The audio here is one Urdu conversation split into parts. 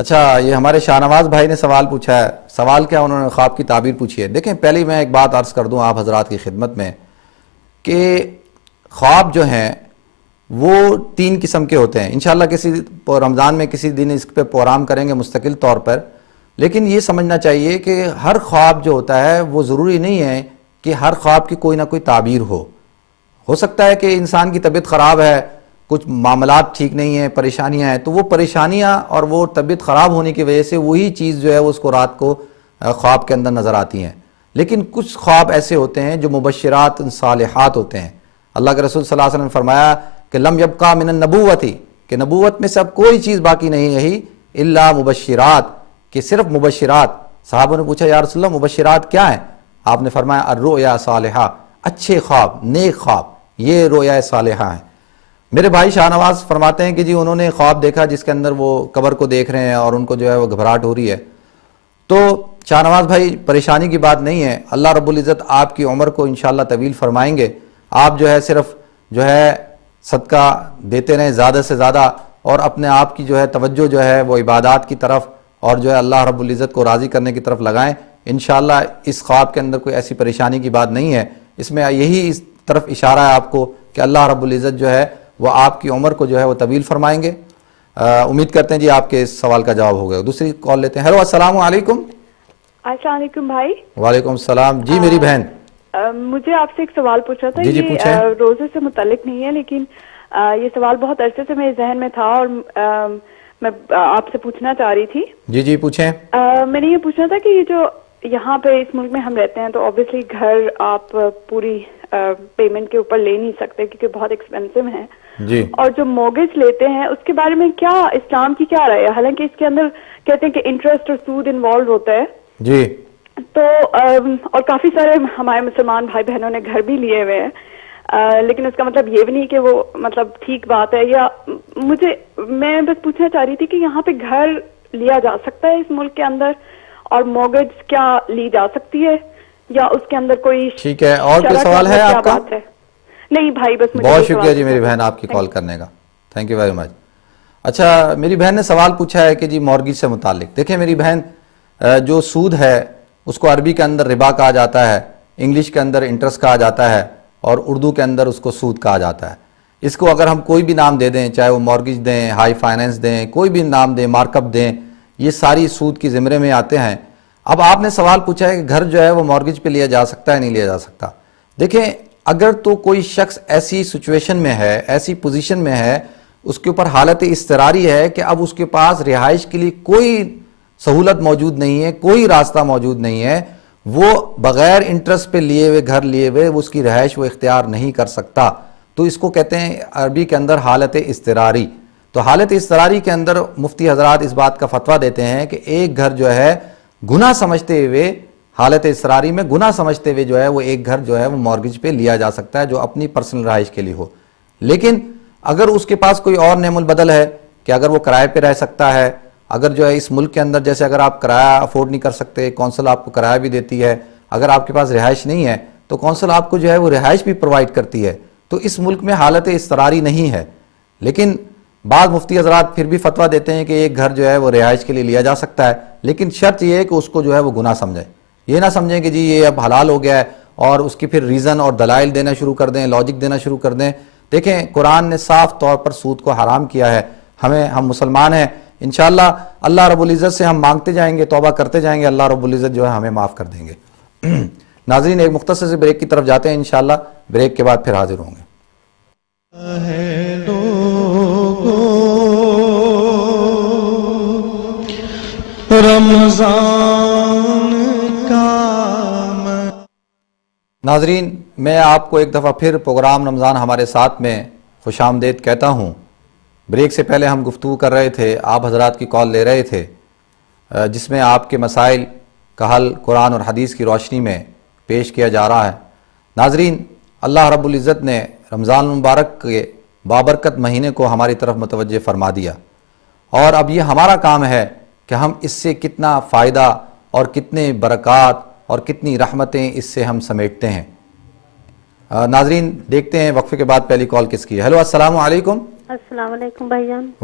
اچھا، یہ ہمارے شاہ نواز بھائی نے سوال پوچھا ہے. سوال کیا، انہوں نے خواب کی تعبیر پوچھی ہے. دیکھیں، پہلے میں ایک بات عرض کر دوں آپ حضرات کی خدمت میں کہ خواب جو ہیں وہ 3 قسم کے ہوتے ہیں. انشاءاللہ کسی رمضان میں کسی دن اس پہ پروگرام کریں گے مستقل طور پر. لیکن یہ سمجھنا چاہیے کہ ہر خواب جو ہوتا ہے وہ ضروری نہیں ہے کہ ہر خواب کی کوئی نہ کوئی تعبیر ہو سکتا ہے کہ انسان کی طبیعت خراب ہے، کچھ معاملات ٹھیک نہیں ہیں، پریشانیاں ہیں، تو وہ پریشانیاں اور وہ طبیعت خراب ہونے کی وجہ سے وہی چیز جو ہے اس کو رات کو خواب کے اندر نظر آتی ہیں. لیکن کچھ خواب ایسے ہوتے ہیں جو مبشرات صالحات ہوتے ہیں. اللہ کے رسول صلی اللہ علیہ وسلم نے فرمایا کہ لم یبقى من النبوتی، کہ نبوت میں سے اب کوئی چیز باقی نہیں رہی الا مبشرات، کہ صرف مبشرات. صحابہ نے پوچھا یا رسول اللہ مبشرات کیا ہیں؟ آپ نے فرمایا الرؤیا صالحہ، اچھے خواب، نیک خواب، یہ رؤیا صالحہ ہیں. میرے بھائی شاہ نواز فرماتے ہیں کہ جی انہوں نے خواب دیکھا جس کے اندر وہ قبر کو دیکھ رہے ہیں اور ان کو جو ہے وہ گھبراہٹ ہو رہی ہے. تو شاہ نواز بھائی پریشانی کی بات نہیں ہے، اللہ رب العزت آپ کی عمر کو انشاءاللہ طویل فرمائیں گے. آپ جو ہے صرف جو ہے صدقہ دیتے رہیں زیادہ سے زیادہ، اور اپنے آپ کی جو ہے توجہ جو ہے وہ عبادات کی طرف اور جو ہے اللہ رب العزت کو راضی کرنے کی طرف لگائیں. انشاءاللہ اس خواب کے اندر کوئی ایسی پریشانی کی بات نہیں ہے. اس میں یہی اس طرف اشارہ ہے آپ کو کہ اللہ رب العزت جو ہے وہ آپ کی عمر کو جو ہے وہ طویل فرمائیں گے. امید کرتے ہیں جی آپ کے اس سوال کا جواب ہو گیا. دوسری کال لیتے ہیں. ہیلو، السلام علیکم. السلام علیکم بھائی. وعلیکم السلام. جی میری بہن، مجھے آپ سے ایک سوال پوچھنا تھا. جی یہ روزے سے متعلق نہیں ہے، لیکن یہ سوال بہت عرصے سے میرے ذہن میں تھا اور میں آپ سے پوچھنا چاہ رہی تھی. جی پوچھیں. میں نے یہ پوچھنا تھا کہ یہ جو یہاں پہ اس ملک میں ہم رہتے ہیں تو اوبیسلی گھر آپ پوری پیمنٹ کے اوپر لے نہیں سکتے کیونکہ بہت ایکسپینسو ہیں. جی. اور جو موگیج لیتے ہیں اس کے بارے میں کیا اسلام کی کیا رائے ہے؟ حالانکہ اس کے اندر کہتے ہیں کہ انٹرسٹ اور سود انوالو ہوتا ہے. جی. تو اور کافی سارے ہمارے مسلمان بھائی بہنوں نے گھر بھی لیے ہوئے ہیں، لیکن اس کا مطلب یہ بھی نہیں کہ وہ مطلب ٹھیک بات ہے. یا میں بس پوچھنا چاہ رہی تھی کہ یہاں پہ گھر لیا جا سکتا ہے اس ملک کے اندر، اور موگیج کیا لی جا سکتی ہے یا اس کے اندر کوئی ٹھیک ہے. اور کوئی سوال ہے آپ کا؟ نہیں بھائی، بس بہت شکریہ جی میری بہن آپ کی کال کرنے کا. Thank you very much. اچھا، میری بہن نے سوال پوچھا ہے کہ جی مورگیج سے متعلق. دیکھیں میری بہن، جو سود ہے اس کو عربی کے اندر ربا کہا جاتا ہے، انگلش کے اندر انٹرسٹ کہا جاتا ہے، اور اردو کے اندر اس کو سود کہا جاتا ہے. اس کو اگر ہم کوئی بھی نام دے دیں، چاہے وہ مورگیج دیں، ہائی فائنینس دیں، کوئی بھی نام دیں، مارک اپ دیں، یہ ساری سود کی زمرے میں آتے ہیں. اب آپ نے سوال پوچھا ہے کہ گھر جو ہے وہ مورگیج پہ لیا جا سکتا ہے نہیں لیا جا سکتا. دیکھیں، اگر تو کوئی شخص ایسی سچویشن میں ہے، ایسی پوزیشن میں ہے، اس کے اوپر حالت اضطراری ہے کہ اب اس کے پاس رہائش کے لیے کوئی سہولت موجود نہیں ہے، کوئی راستہ موجود نہیں ہے، وہ بغیر انٹرسٹ پہ لیے ہوئے گھر لیے ہوئے اس کی رہائش وہ اختیار نہیں کر سکتا، تو اس کو کہتے ہیں عربی کے اندر حالت اضطراری. تو حالت اضطراری کے اندر مفتی حضرات اس بات کا فتویٰ دیتے ہیں کہ ایک گھر جو ہے گناہ سمجھتے ہوئے، حالت اضطراری میں گناہ سمجھتے ہوئے جو ہے وہ ایک گھر جو ہے وہ مورگیج پہ لیا جا سکتا ہے جو اپنی پرسنل رہائش کے لیے ہو. لیکن اگر اس کے پاس کوئی اور نعم البدل ہے کہ اگر وہ کرائے پہ رہ سکتا ہے، اگر جو ہے اس ملک کے اندر جیسے اگر آپ کرایہ افورڈ نہیں کر سکتے، کونسل آپ کو کرایہ بھی دیتی ہے، اگر آپ کے پاس رہائش نہیں ہے تو کونسل آپ کو جو ہے وہ رہائش بھی پرووائڈ کرتی ہے، تو اس ملک میں حالت اضطراری نہیں ہے. لیکن بعض مفتی حضرات پھر بھی فتویٰ دیتے ہیں کہ ایک گھر جو ہے وہ رہائش کے لیے لیا جا سکتا ہے، لیکن شرط یہ ہے کہ اس کو جو ہے وہ گناہ سمجھیں. یہ نہ سمجھیں کہ جی یہ اب حلال ہو گیا ہے اور اس کی پھر ریزن اور دلائل دینا شروع کر دیں، لاجک دینا شروع کر دیں. دیکھیں، قرآن نے صاف طور پر سود کو حرام کیا ہے. ہم مسلمان ہیں، انشاءاللہ اللہ رب العزت سے ہم مانگتے جائیں گے، توبہ کرتے جائیں گے، اللہ رب العزت جو ہے ہمیں معاف کر دیں گے. ناظرین، ایک مختصر سے بریک کی طرف جاتے ہیں، انشاءاللہ بریک کے بعد پھر حاضر ہوں گے. ناظرین، میں آپ کو ایک دفعہ پھر پروگرام رمضان ہمارے ساتھ میں خوش آمدید کہتا ہوں. بریک سے پہلے ہم گفتگو کر رہے تھے، آپ حضرات کی کال لے رہے تھے، جس میں آپ کے مسائل کا حل قرآن اور حدیث کی روشنی میں پیش کیا جا رہا ہے. ناظرین، اللہ رب العزت نے رمضان المبارک کے بابرکت مہینے کو ہماری طرف متوجہ فرما دیا، اور اب یہ ہمارا کام ہے کہ ہم اس سے کتنا فائدہ اور کتنے برکات اور کتنی رحمتیں اس سے ہم سمیٹتے ہیں. ناظرین، دیکھتے ہیں وقفے کے بعد پہلی کال کس کی ہے. ہیلو، السلام علیکم. السلام علیکم بھائی جان.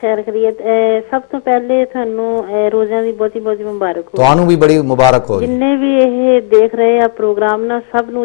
ਖੈਰ ਖਰੀਅਤ. ਸਭ ਤੋਂ ਪਹਿਲੇ ਤੁਹਾਨੂੰ ਰੋਜ਼ਿਆਂ ਦੀ ਬਹੁਤੀ ਬਹੁਤੀ ਮੁਬਾਰਕ ਹੋ. ਤੁਹਾਨੂੰ ਵੀ ਬੜੀ ਮੁਬਾਰਕ ਹੋਵੇ. ਜਿੰਨੇ ਵੀ ਇਹ ਦੇਖ ਰਹੇ ਆ ਪ੍ਰੋਗਰਾਮ ਨਾ ਸਭ ਨੂੰ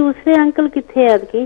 ਦੂਸਰੇ ਅੰਕਲ ਕਿੱਥੇ ਹੈ ਅੱਜ?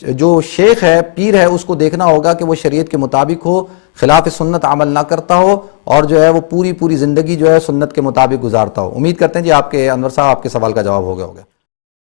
جو شیخ ہے پیر ہے اس کو دیکھنا ہوگا کہ وہ شریعت کے مطابق ہو, خلاف سنت عمل نہ کرتا ہو اور جو ہے وہ پوری زندگی جو ہے سنت کے مطابق گزارتا ہو. امید کرتے ہیں جی آپ کے انور صاحب آپ کے سوال کا جواب ہو گیا ہوگا.